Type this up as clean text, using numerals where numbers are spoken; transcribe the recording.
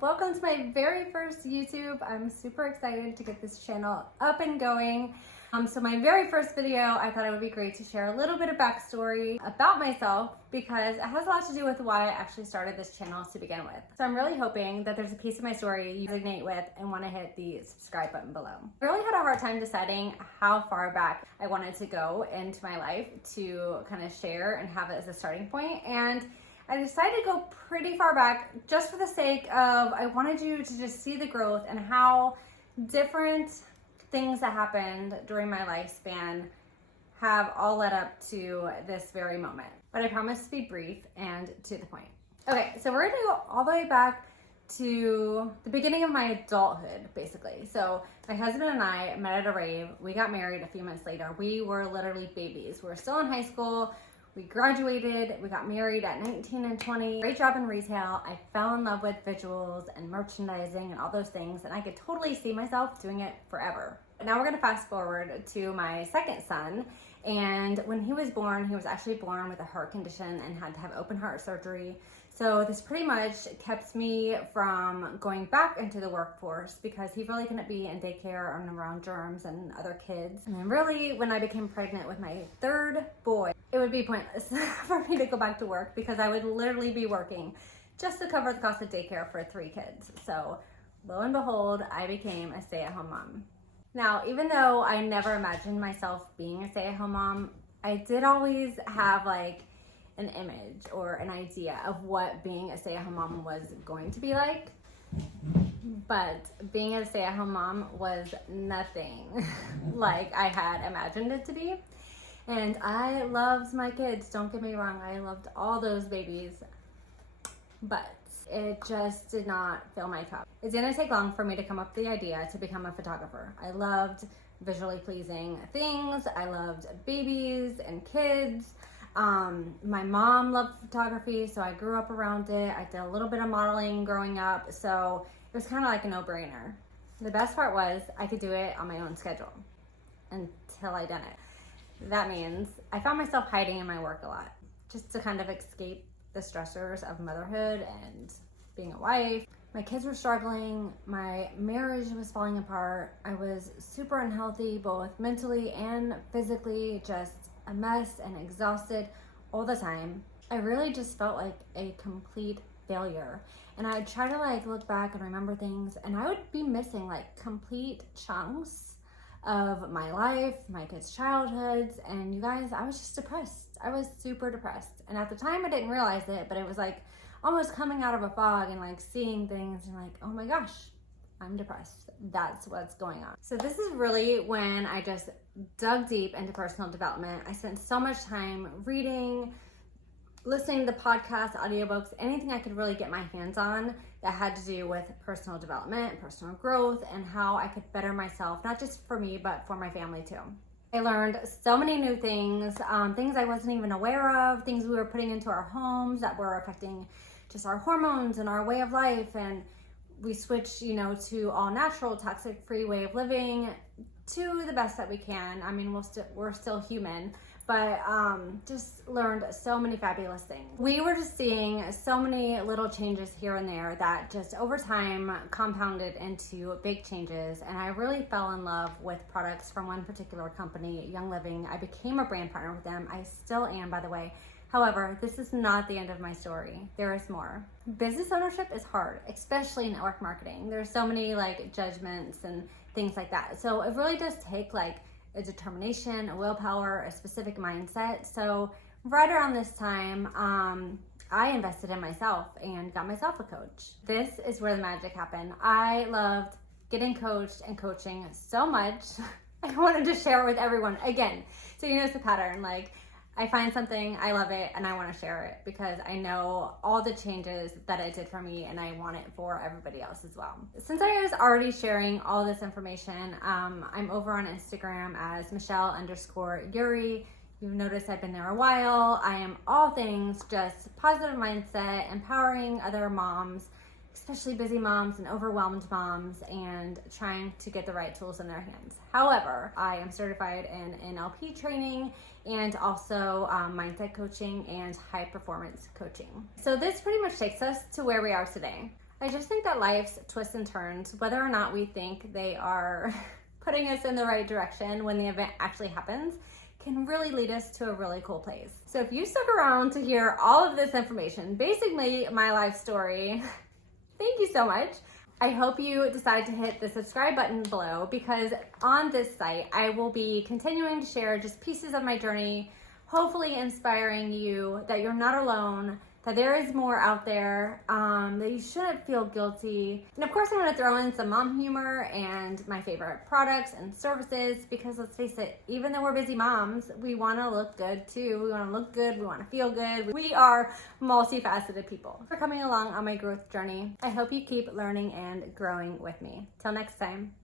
Welcome to my very first YouTube. I'm super excited to get this channel up and going. So my very first video, I thought it would be great to share a little bit of backstory about myself because it has a lot to do with why I actually started this channel to begin with. So I'm really hoping that there's a piece of my story you resonate with and want to hit the subscribe button below. I really had a hard time deciding how far back I wanted to go into my life to kind of share and have it as a starting point. And I decided to go pretty far back just for the sake of I wanted you to just see the growth and how different things that happened during my lifespan have all led up to this very moment. But I promise to be brief and to the point. Okay, so we're gonna go all the way back to the beginning of my adulthood, basically. So my husband and I met at a rave. We got married a few months later. We were literally babies. We were still in high school. We graduated, we got married at 19 and 20. Great job in retail. I fell in love with visuals and merchandising and all those things, and I could totally see myself doing it forever. Now we're gonna fast forward to my second son, and when he was born, he was actually born with a heart condition and had to have open heart surgery. So this pretty much kept me from going back into the workforce because he really couldn't be in daycare and around germs and other kids. And then really when I became pregnant with my third boy, it would be pointless for me to go back to work because I would literally be working just to cover the cost of daycare for 3 kids. So lo and behold, I became a stay-at-home mom. Now, even though I never imagined myself being a stay-at-home mom, I did always have like an image or an idea of what being a stay-at-home mom was going to be like. But being a stay-at-home mom was nothing like I had imagined it to be. And I loved my kids, don't get me wrong, I loved all those babies, but it just did not fill my cup. It didn't take long for me to come up with the idea to become a photographer. I loved visually pleasing things. I loved babies and kids. My mom loved photography, so I grew up around it. I did a little bit of modeling growing up, so it was kind of like a no-brainer. The best part was I could do it on my own schedule until I didn't. That means I found myself hiding in my work a lot just to kind of escape the stressors of motherhood and being a wife. My kids were struggling. My marriage was falling apart. I was super unhealthy, both mentally and physically, just a mess and exhausted all the time. I really just felt like a complete failure. And I'd try to like look back and remember things, and I would be missing like complete chunks of my life, my kids' childhoods, and you guys, I was just depressed. I was super depressed. And at the time I didn't realize it, but it was like almost coming out of a fog and like seeing things and like, oh my gosh, I'm depressed. That's what's going on. So this is really when I just dug deep into personal development. I spent so much time reading, listening to podcasts, audiobooks, anything I could really get my hands on that had to do with personal development, personal growth, and how I could better myself, not just for me, but for my family too. I learned so many new things, things I wasn't even aware of, things we were putting into our homes that were affecting just our hormones and our way of life. And we switched, to all natural, toxic-free way of living to the best that we can. I mean, we're still human, but just learned so many fabulous things. We were just seeing so many little changes here and there that just over time compounded into big changes. And I really fell in love with products from one particular company, Young Living. I became a brand partner with them. I still am, by the way. However, this is not the end of my story. There is more. Business ownership is hard, especially network marketing. There's so many like judgments and things like that. So it really does take like a determination, a willpower, a specific mindset. So right around this time, I invested in myself and got myself a coach. This is where the magic happened. I loved getting coached and coaching so much. I wanted to share it with everyone again. So you know the pattern, like I find something, I love it, and I want to share it because I know all the changes that it did for me and I want it for everybody else as well. Since I was already sharing all this information, I'm over on Instagram as Michelle_Yuri. You've noticed I've been there a while. I am all things just positive mindset, empowering other moms, especially busy moms and overwhelmed moms, and trying to get the right tools in their hands. However, I am certified in NLP training and also mindset coaching and high performance coaching. So this pretty much takes us to where we are today. I just think that life's twists and turns, whether or not we think they are putting us in the right direction when the event actually happens, can really lead us to a really cool place. So if you stuck around to hear all of this information, basically my life story, thank you so much. I hope you decide to hit the subscribe button below, because on this site, I will be continuing to share just pieces of my journey, hopefully inspiring you that you're not alone, that there is more out there, that you shouldn't feel guilty. And of course, I'm gonna throw in some mom humor and my favorite products and services, because let's face it, even though we're busy moms, we wanna look good too. We wanna look good, we wanna feel good. We are multifaceted people. For coming along on my growth journey, I hope you keep learning and growing with me. Till next time.